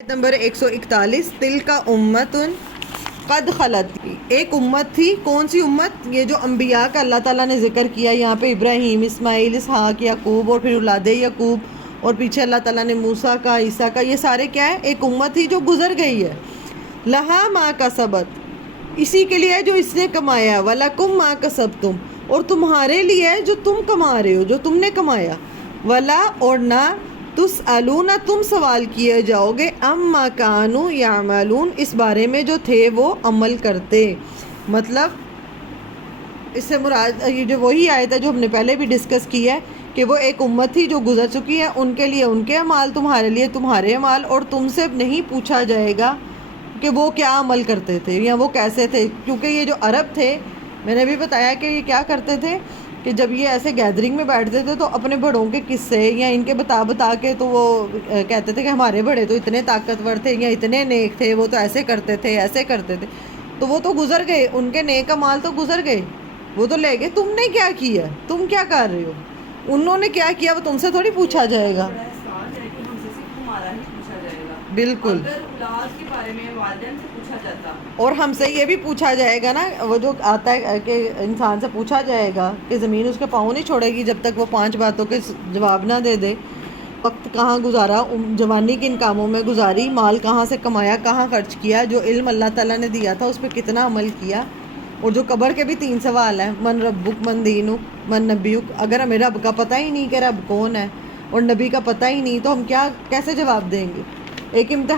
Number 141 تل کا امتن قد خلت، ایک امت تھی. کون سی امت؟ یہ جو انبیاء کا اللہ تعالیٰ نے ذکر کیا یہاں پہ، ابراہیم، اسماعیل، اسحاق، یعقوب اور پھر اولاد یعقوب، اور پیچھے اللہ تعالیٰ نے موسیٰ کا، عیسیٰ کا، یہ سارے کیا ہے؟ ایک امت تھی جو گزر گئی ہے. لہا ما کسبت، اسی کے لیے جو اس نے کمایا، وَلَكُمْ مَا كَسَبْتُمْ، اور تمہارے لیے جو تم کما رہے ہو، جو تم نے کمایا. وَلَا، اور نہ، تُسْأَلُونَ، تم سوال کیے جاؤ گے، اَمَّا كَانُوا يَعْمَلُونَ، اس بارے میں جو تھے وہ عمل کرتے. مطلب اس سے مراد یہ جو وہی آیت ہے جو ہم نے پہلے بھی ڈسکس کی ہے کہ وہ ایک امت تھی جو گزر چکی ہے، ان کے لیے ان کے اعمال، تمہارے لیے تمہارے اعمال، اور تم سے نہیں پوچھا جائے گا کہ وہ کیا عمل کرتے تھے یا وہ کیسے تھے. کیونکہ یہ جو عرب تھے، میں نے بھی بتایا کہ یہ کیا کرتے تھے کہ جب یہ ایسے گیدرنگ میں بیٹھتے تھے تو اپنے بڑوں کے قصے یا ان کے بتا کے تو وہ کہتے تھے کہ ہمارے بڑے تو اتنے طاقتور تھے یا اتنے نیک تھے، وہ تو ایسے کرتے تھے ایسے کرتے تھے. تو وہ تو گزر گئے، ان کے نیک اعمال تو گزر گئے، وہ تو لے گئے. تم نے کیا کیا؟ تم کیا کر رہے ہو؟ انہوں نے کیا کیا وہ تم سے تھوڑی پوچھا جائے گا. بالکل. اور ہم سے یہ بھی پوچھا جائے گا نا، وہ جو آتا ہے کہ انسان سے پوچھا جائے گا کہ زمین اس کے پاؤں نہیں چھوڑے گی جب تک وہ 5 باتوں کے جواب نہ دے دے. وقت کہاں گزارا، جوانی کن کاموں میں گزاری، مال کہاں سے کمایا، کہاں خرچ کیا، جو علم اللہ تعالیٰ نے دیا تھا اس پہ کتنا عمل کیا. اور جو قبر کے بھی 3 سوال ہیں، من ربک، من دینک، من نبیک. اگر ہمیں رب کا پتہ ہی نہیں کہ رب کون ہے اور نبی کا پتہ ہی نہیں تو ہم کیسے جواب دیں گے؟ ایک امتحان